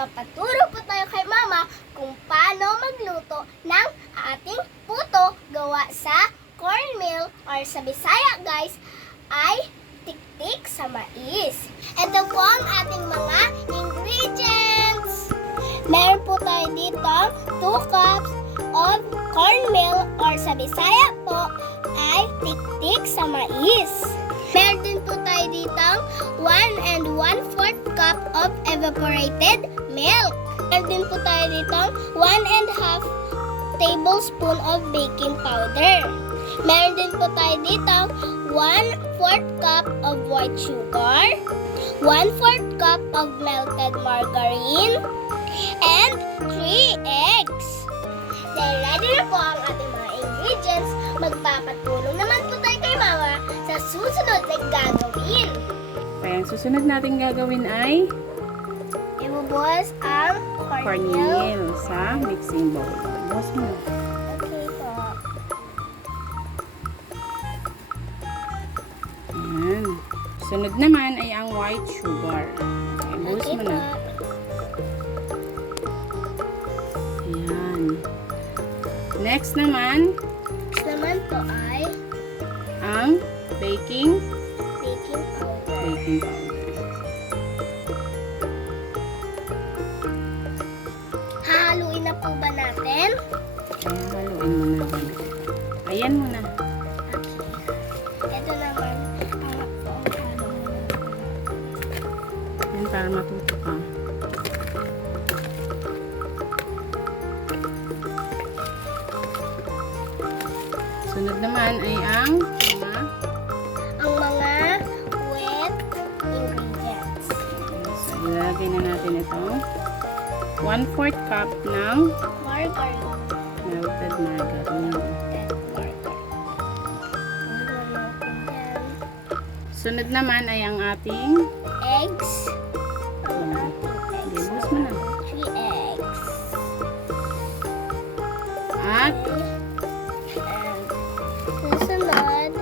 magpapaturo po tayo kay Mama kung paano magluto ng ating puto gawa sa cornmeal or sa Bisaya guys ay tiktik sa mais. Ito po ang ating mga ingredients. Meron po tayo dito 2 cups of cornmeal or sa Bisaya po ay tiktik sa mais. Meron din po tayo dito 1 1/4 cup of evaporated milk. Meron din po tayo dito 1½ tablespoon of baking powder. Meron din po tayo dito 1/4 cup of white sugar, 1/4 cup of melted margarine, and 3 eggs. Dahil ready na po ang ating mga ingredients, magpapatulong naman po tayo kay Mama sa susunod na gagawin. Ayan, susunod natin gagawin ay Ibubuhos ang cornmeal. cornmeal sa mixing bowl. Buhos mo. Okay po. Ayan. Sunod naman ay ang white sugar. Okay, buhos Okay mo po. na. Ayan. Next naman, Next naman po ay ang baking baking powder. powder. Hahaluin na po ba natin? Ayan, haluin mo na. Ayan mo na. Okay. Ito naman ang halo. Ayan, para matuto ka. Sunod naman ay ang Mga wet ingredients. so, ilalagay na natin itong 1/4 cup ng Margarine. melted margarine. Sunod naman ay ang ating Eggs. Ang ating eggs. Buhos mo na. 3 eggs. At And susunod,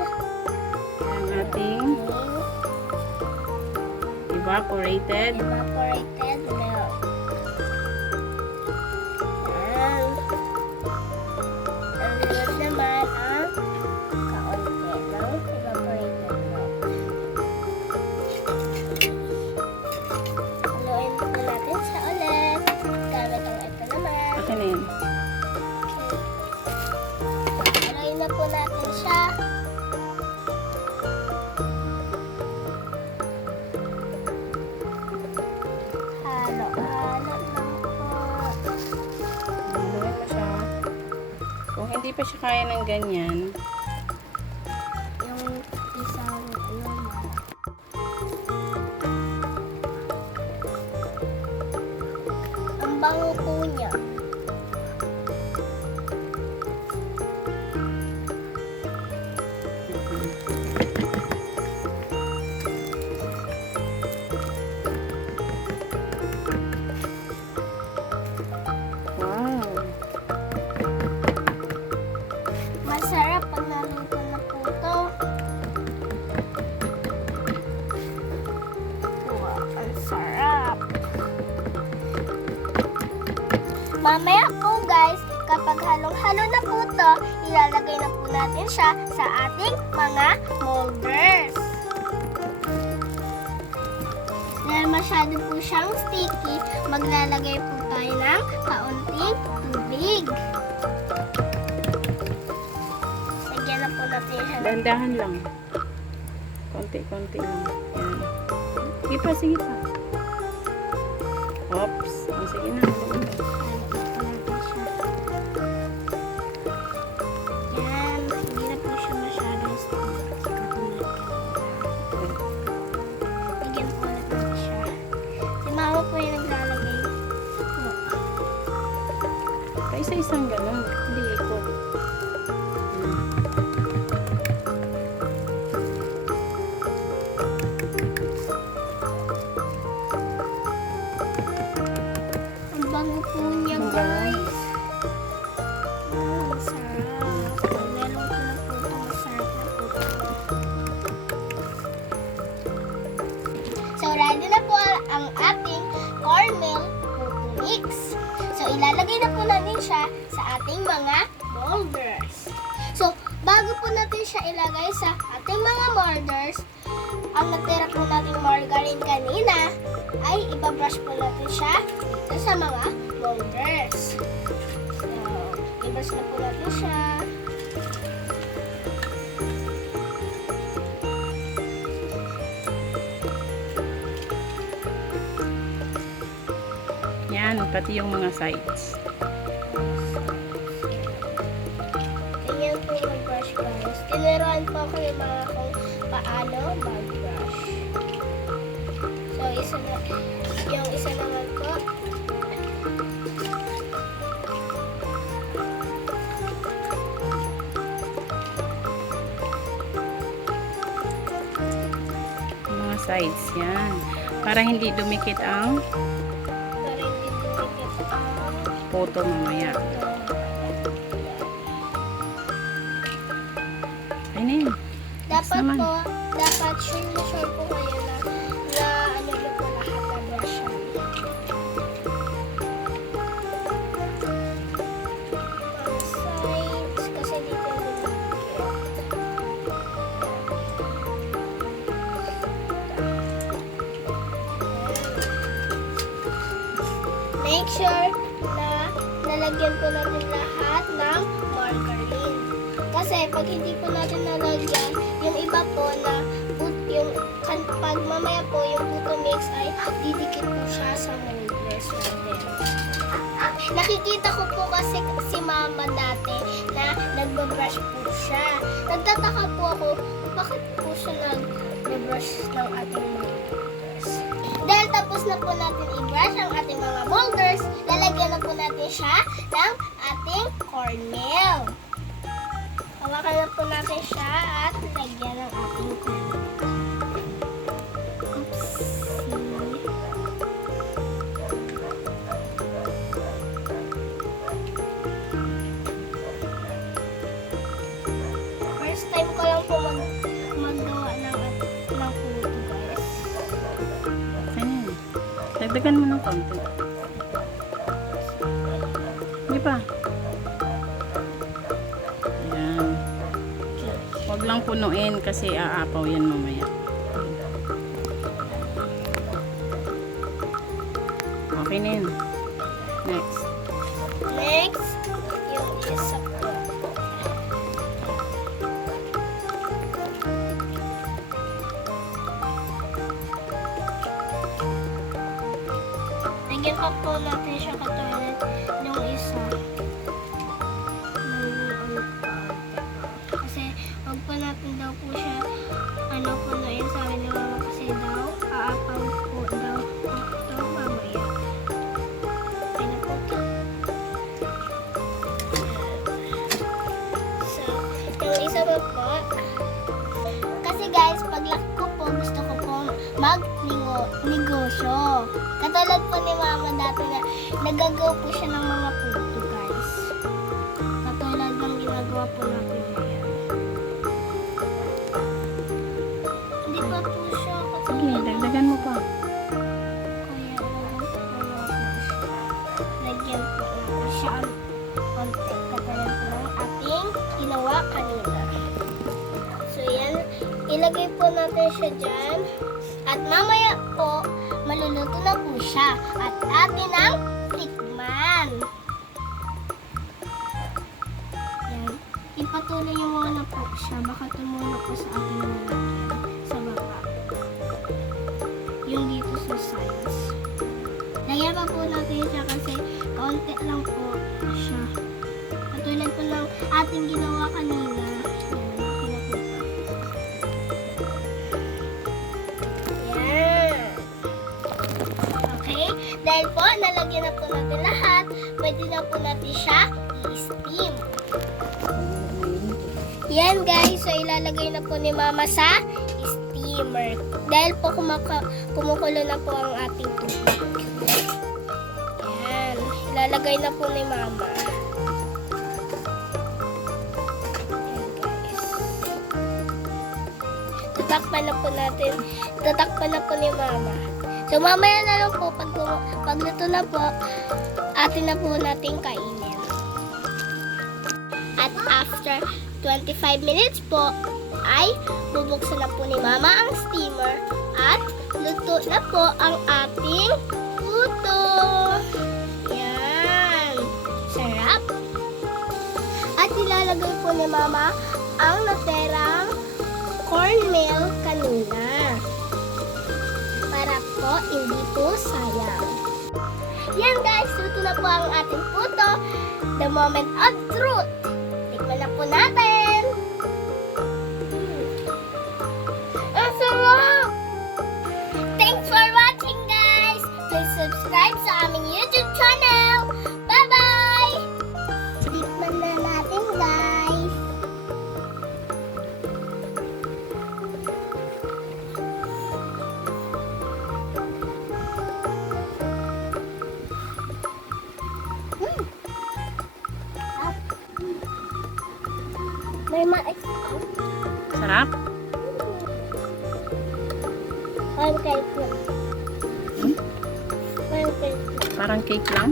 ang ating evaporated evaporated milk. Yan. Ang sunod naman ang kaunti ng evaporated milk. Haluin po natin siya ulit. Gamit ang ito naman. akin na yun. Haluin na po natin siya. Halo-halo lang po. Haluin mo siya. Kung hindi pa siya kaya ng ganyan, Yung isang ang bango po niya. wow! Masarap pag naluto na po ito. Wow, ang sarap. Mamaya po guys, kapag halong-halo na po ito, ilalagay na po natin siya sa ating mga molders. Dahil masyado po siyang sticky, maglalagay po tayo ng kaunting tubig. Lagyan na po natin siya ng Dandahan lang. Konti-konti lang. Yan. Sige pa, sige pa. Oops. Oh, sige na. yan. Hindi na po siya masyadong sticky. Lagyan po natin siya. Si Mama po yung naglalagay. Isa-isang gano'n. Hindi ikot. Ang bango po niya Ang bango. guys. Ang sarap. Meron ko na po ito. Masarap na po ito. So ready na po ang ating cornmeal puto. mix. So, ilalagay na po natin siya sa ating mga molders. So, bago po natin siya ilagay sa ating mga molders, ang natira po nating margarine kanina ay ibabrush po natin siya dito sa mga molders. So, ibrush na po natin siya. Yan, pati yung mga sides. Ganyan po mag-brush guys. Tinuruan po ako yung mga kung paano mag-brush. So, yung isa naman po. Mga sides, yan. Para hindi dumikit ang Para hindi tumikit ang puto mamaya. Ay na yun. dapat naman. po, dapat sure po kayo na ano niyo po lahat na brush yan. Mga sides, kasi dito yung make sure na nalagyan po natin lahat ng margarine. Kasi pag hindi po natin nalagyan, yung iba po na pag mamaya po yung puto mix ay didikit po siya sa molders natin. Nakikita ko po kasi si mama dati na nagbabrush po siya. Nagtataka po ako, bakit po siya nagbabrush ng ating molders? Dahil tapos na po natin i-brush ang ating mga molders, lalagyan na po natin siya ng ating cornmeal. Hawakan na po natin siya at lagyan ng ating cornmeal. First time ko lang po maggawa ng puto guys. Ayan. Dagdagan mo ng konti. Hindi pa. Ayan. Huwag lang punuin kasi aapaw yan mamaya. Okay na yun. Next. Next, yung isa po. Lagyan pa po natin siya katulad ng isa. Kasi wag pa natin daw po siya punuin sa akin ni mama kasi daw aapaw po daw ito mamaya. Okay na po. So, yung isa pa po. Kasi guys, paglaki ko po, gusto ko po mag-negosyo. Katulad po ni mama dati na nagagawa po siya ng mga puto guys. Katulad ng ginagawa po natin ngayon. Hindi pa po siya kasi Sige, dagdagan mo pa. lagyan po natin siya konti. Katulad po ng ating ginawa kanina. So yan, ilagay po natin siya dyan. At mamaya po, maluluto na po siya. At atin ang tikman. Yan. Ipatuloy yung muna po siya. Baka tumulo po sa ating lalagyan. Sa baba. Yung dito sa sides. Lagyan pa po natin siya kasi kaunti lang po siya. Katulad po ng ating ginawa kanina. Dahil po, nalagyan na po natin lahat, pwede na po natin siya i-steam. Yan guys, so ilalagay na po ni mama sa steamer. Dahil po kumukulo na po ang ating tubig. Yan, ilalagay na po ni mama. Yan guys. Tatakpan na po natin, tatakpan na po ni mama. So, mamaya na lang po, pagluto na po, atin na po natin kainin. At after 25 minutes po, ay bubuksan na po ni Mama ang steamer at luto na po ang ating puto. Yan. Sarap. At ilalagay po ni Mama ang naterang cornmeal kanina. Para po hindi po sayang. Yan guys, luto na po ang ating puto. The moment of truth. Tikman na po natin. Ang sarap! Thanks for watching guys! Please subscribe sa aming YouTube channel. Bye-bye! Tikman na natin guys. May mais. Sarap? Parang cake lang. Parang cake lang. Parang cake lang?